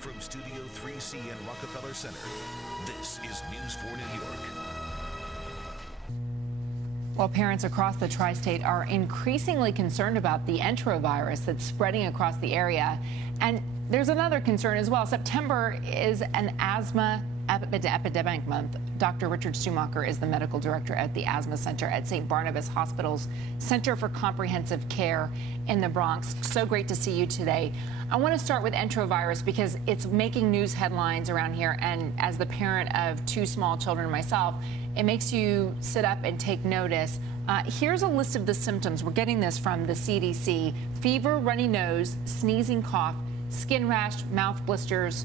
From Studio 3C and Rockefeller Center, this is News 4 New York. Well, parents across the tri-state are increasingly concerned about the enterovirus that's spreading across the area. And there's another concern as well. September is an asthma epidemic month. Dr. Richard Stumacher is the medical director at the Asthma Center at St. Barnabas Hospital's Center for Comprehensive Care in the Bronx. So great to see you today. I want to start with enterovirus because it's making news headlines around here. And as the parent of two small children myself, it makes you sit up and take notice. Here's a list of the symptoms. We're getting this from the CDC. Fever, runny nose, sneezing, cough, skin rash, mouth blisters,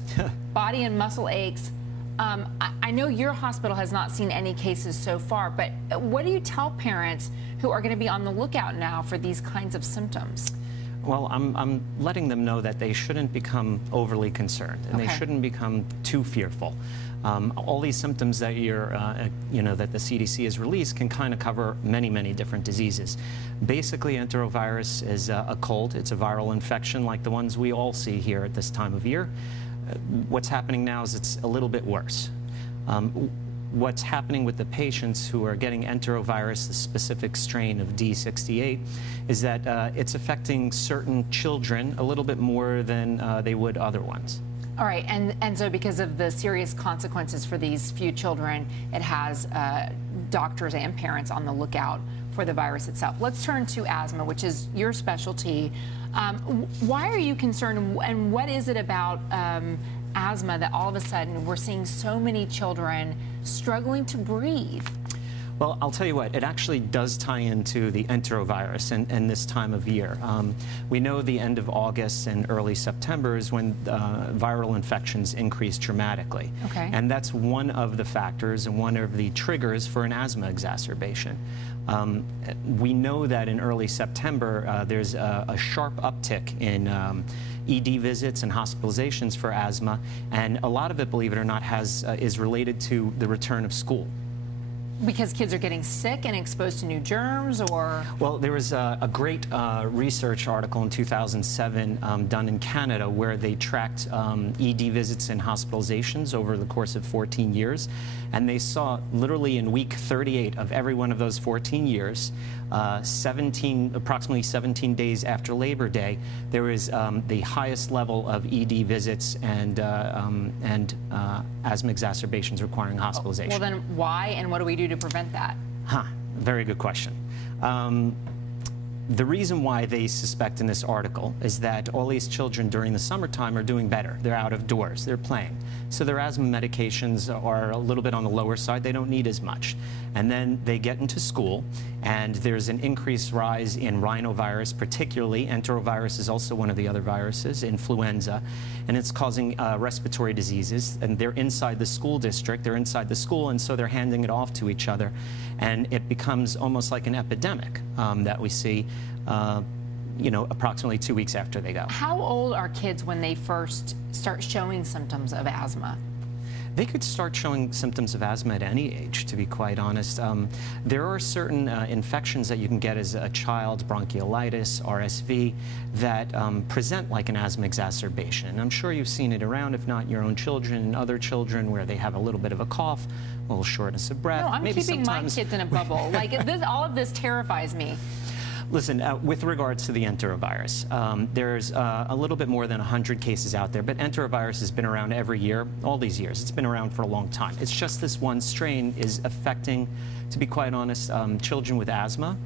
body and muscle aches. I know your hospital has not seen any cases so far, but what do you tell parents who are going to be on the lookout now for these kinds of symptoms? Well, I'm letting them know that they shouldn't become overly concerned, and they shouldn't become too fearful. All these symptoms that that the CDC has released can kind of cover many, many different diseases. Basically, enterovirus is a cold. It's a viral infection like the ones we all see here at this time of year. What's happening now is it's a little bit worse. What's happening with the patients who are getting enterovirus, the specific strain of D68, is that it's affecting certain children a little bit more than they would other ones. All right, and so because of the serious consequences for these few children, it has doctors and parents on the lookout for the virus itself. Let's turn to asthma, which is your specialty. Why are you concerned, and what is it about asthma that all of a sudden we're seeing so many children struggling to breathe? Well, I'll tell you what, it actually does tie into the enterovirus and this time of year. We know the end of August and early September is when viral infections increase dramatically. And that's one of the factors and one of the triggers for an asthma exacerbation. We know that in early September, there's a sharp uptick in ED visits and hospitalizations for asthma, and a lot of it, believe it or not, is related to the return of school. Because kids are getting sick and exposed to new germs, or? Well, there was a great research article in 2007 done in Canada where they tracked ED visits and hospitalizations over the course of 14 years. And they saw literally in week 38 of every one of those 14 years, approximately 17 days after Labor Day, there was the highest level of ED visits and asthma exacerbations requiring hospitalization. Well, then why, and what do we do to prevent that? Very good question. The reason why they suspect in this article is that all these children during the summertime are doing better. They're out of doors, they're playing. So their asthma medications are a little bit on the lower side. They don't need as much. And then they get into school, and there's an increased rise in rhinovirus, particularly. Enterovirus is also one of the other viruses, influenza, and it's causing respiratory diseases. And they're inside the school district, they're inside the school, and so they're handing it off to each other. And it becomes almost like an epidemic that we see approximately 2 weeks after they go. How old are kids when they first start showing symptoms of asthma? They could start showing symptoms of asthma at any age, to be quite honest. There are certain infections that you can get as a child, bronchiolitis, RSV, that present like an asthma exacerbation. And I'm sure you've seen it around, if not your own children and other children, where they have a little bit of a cough, a little shortness of breath. No, I'm keeping my kids in a bubble. Like, all of this terrifies me. Listen, with regards to the enterovirus, there's a little bit more than 100 cases out there, but enterovirus has been around every year, all these years. It's been around for a long time. It's just this one strain is affecting, to be quite honest, children with asthma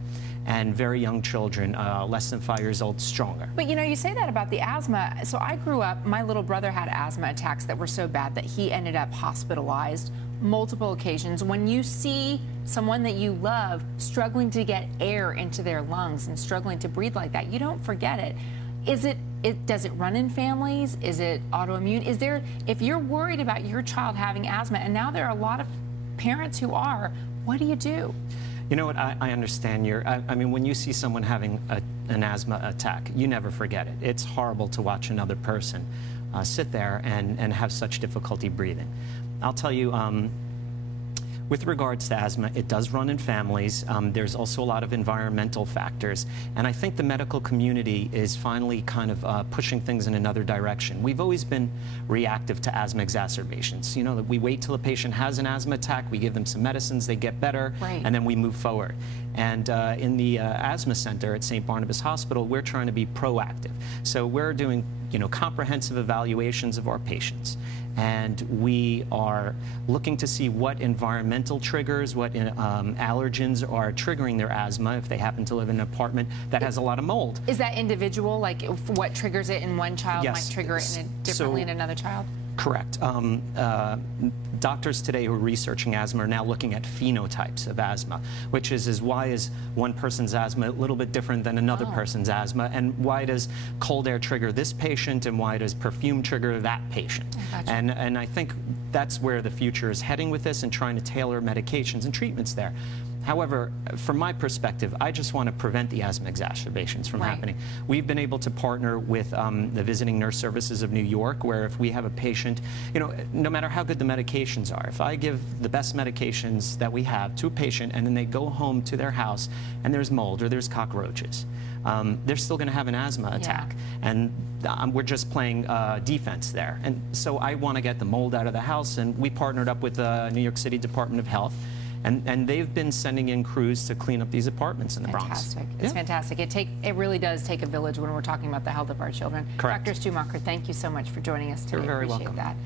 and very young children, less than 5 years old, stronger. But you say that about the asthma. So I grew up, my little brother had asthma attacks that were so bad that he ended up hospitalized multiple occasions. When you see someone that you love struggling to get air into their lungs and struggling to breathe like that, you don't forget it. Does it run in families? Is it autoimmune? If you're worried about your child having asthma, and now there are a lot of parents who are, what do you do? You know what, I understand I mean, when you see someone having an asthma attack, you never forget it. It's horrible to watch another person sit there and have such difficulty breathing. I'll tell you, With regards to asthma, it does run in families. There's also a lot of environmental factors. And I think the medical community is finally kind of pushing things in another direction. We've always been reactive to asthma exacerbations. You know, that we wait till a patient has an asthma attack, we give them some medicines, they get better, right, and then we move forward. And in the asthma center at St. Barnabas Hospital, we're trying to be proactive. So we're doing, you know, comprehensive evaluations of our patients. And we are looking to see what environmental triggers, what allergens are triggering their asthma if they happen to live in an apartment that has a lot of mold. Is that individual? Like what triggers it in one child Yes. might trigger it differently in another child? Correct. Doctors today who are researching asthma are now looking at phenotypes of asthma, which is why is one person's asthma a little bit different than another person's asthma, and why does cold air trigger this patient, and why does perfume trigger that patient? Gotcha. And I think that's where the future is heading with this, and trying to tailor medications and treatments there. However, from my perspective, I just want to prevent the asthma exacerbations from happening. We've been able to partner with the Visiting Nurse Services of New York, where if we have a patient, you know, no matter how good the medications are, if I give the best medications that we have to a patient and then they go home to their house and there's mold or there's cockroaches, they're still going to have an asthma attack. And we're just playing defense there. And so I want to get the mold out of the house, and we partnered up with the New York City Department of Health. And they've been sending in crews to clean up these apartments in the Bronx. Fantastic. It's fantastic. It really does take a village when we're talking about the health of our children. Correct. Dr. Stumacher, thank you so much for joining us today. You're very Appreciate welcome. that.